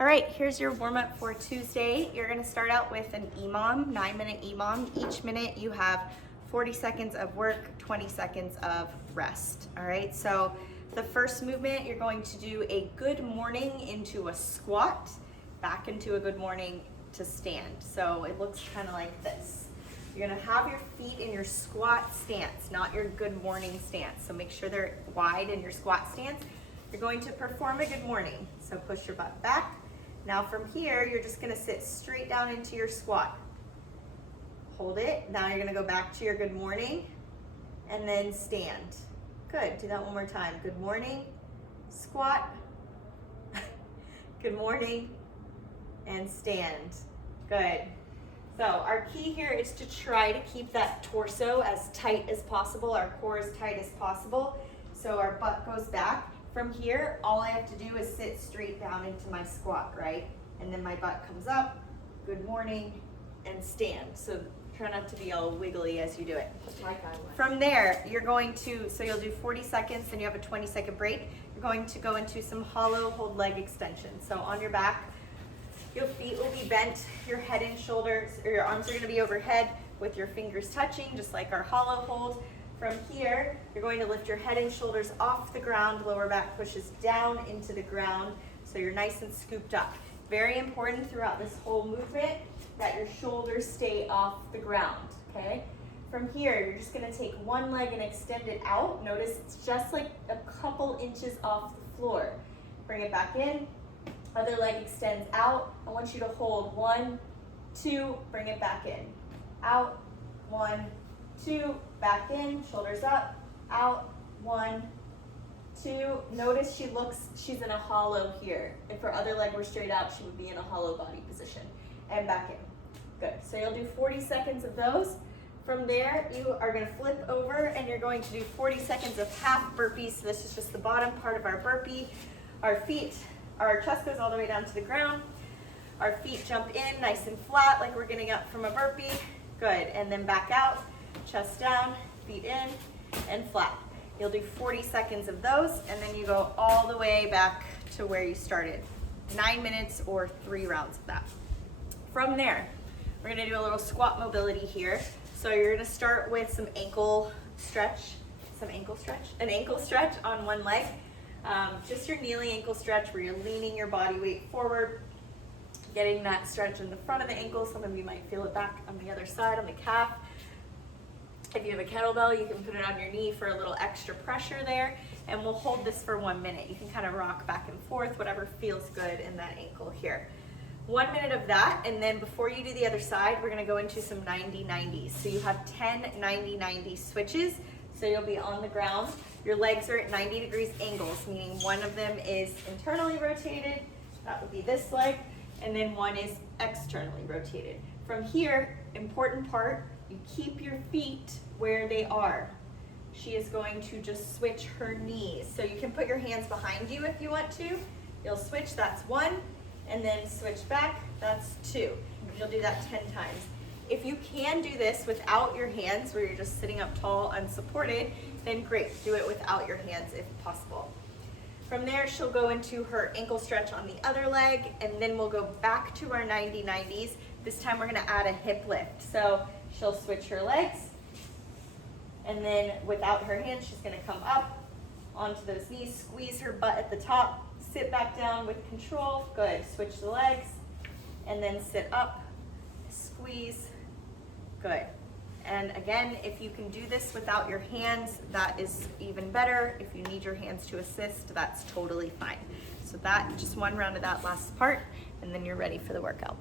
All right, here's your warm-up for Tuesday. You're gonna start out with an EMOM, 9-minute EMOM. Each minute you have 40 seconds of work, 20 seconds of rest. All right, so the first movement, you're going to do a good morning into a squat, back into a good morning to stand. So it looks kind of like this. You're gonna have your feet in your squat stance, not your good morning stance. So make sure they're wide in your squat stance. You're going to perform a good morning. So push your butt back. Now from here, you're just gonna sit straight down into your squat. Hold it. Now you're gonna go back to your good morning and then stand. Good, do that one more time. Good morning, squat, good morning, and stand. Good. So our key here is to try to keep that torso as tight as possible, our core as tight as possible, so our butt goes back. From here, all I have to do is sit straight down into my squat, right? And then my butt comes up, good morning, and stand. So try not to be all wiggly as you do it. From there, you're going to, so you'll do 40 seconds, then you have a 20-second break. You're going to go into some hollow hold leg extension. So on your back, your feet will be bent, your head and shoulders, or your arms are gonna be overhead with your fingers touching, just like our hollow hold. From here, you're going to lift your head and shoulders off the ground, lower back pushes down into the ground, so you're nice and scooped up. Very important throughout this whole movement that your shoulders stay off the ground, okay? From here, you're just gonna take one leg and extend it out. Notice it's just like a couple inches off the floor. Bring it back in, other leg extends out. I want you to hold 1, 2, bring it back in. Out, 1, 2, back in, shoulders up, out, 1, 2. Notice she's in a hollow here. If her other leg were straight out, she would be in a hollow body position. And back in. Good. So you'll do 40 seconds of those. From there, you are going to flip over and you're going to do 40 seconds of half burpees. So this is just the bottom part of our burpee. Our chest goes all the way down to the ground. Our feet jump in nice and flat like we're getting up from a burpee. Good. And then back out. Chest down, feet in, and flat. You'll do 40 seconds of those, and then you go all the way back to where you started. 9 minutes or 3 rounds of that. From there, we're gonna do a little squat mobility here. So you're gonna start with some ankle stretch, an ankle stretch on one leg. Just your kneeling ankle stretch where you're leaning your body weight forward, getting that stretch in the front of the ankle. Some of you might feel it back on the other side, on the calf. If you have a kettlebell, you can put it on your knee for a little extra pressure there, and we'll hold this for 1 minute. You can kind of rock back and forth, whatever feels good in that ankle here. 1 minute of that, and then before you do the other side, we're gonna go into some 90-90s. So you have 10 90-90 switches, so you'll be on the ground. Your legs are at 90 degrees angles, meaning one of them is internally rotated, that would be this leg, and then one is externally rotated. From here, important part, you keep your feet where they are. She is going to just switch her knees. So you can put your hands behind you if you want to. You'll switch, that's 1, and then switch back, that's 2. You'll do that 10 times. If you can do this without your hands, where you're just sitting up tall unsupported, then great, do it without your hands if possible. From there, she'll go into her ankle stretch on the other leg, and then we'll go back to our 90-90s. This time we're gonna add a hip lift. So she'll switch her legs, and then without her hands, she's gonna come up onto those knees, squeeze her butt at the top, sit back down with control. Good, switch the legs, and then sit up, squeeze. Good. And again, if you can do this without your hands, that is even better. If you need your hands to assist, that's totally fine. So that, just 1 round of that last part, and then you're ready for the workout.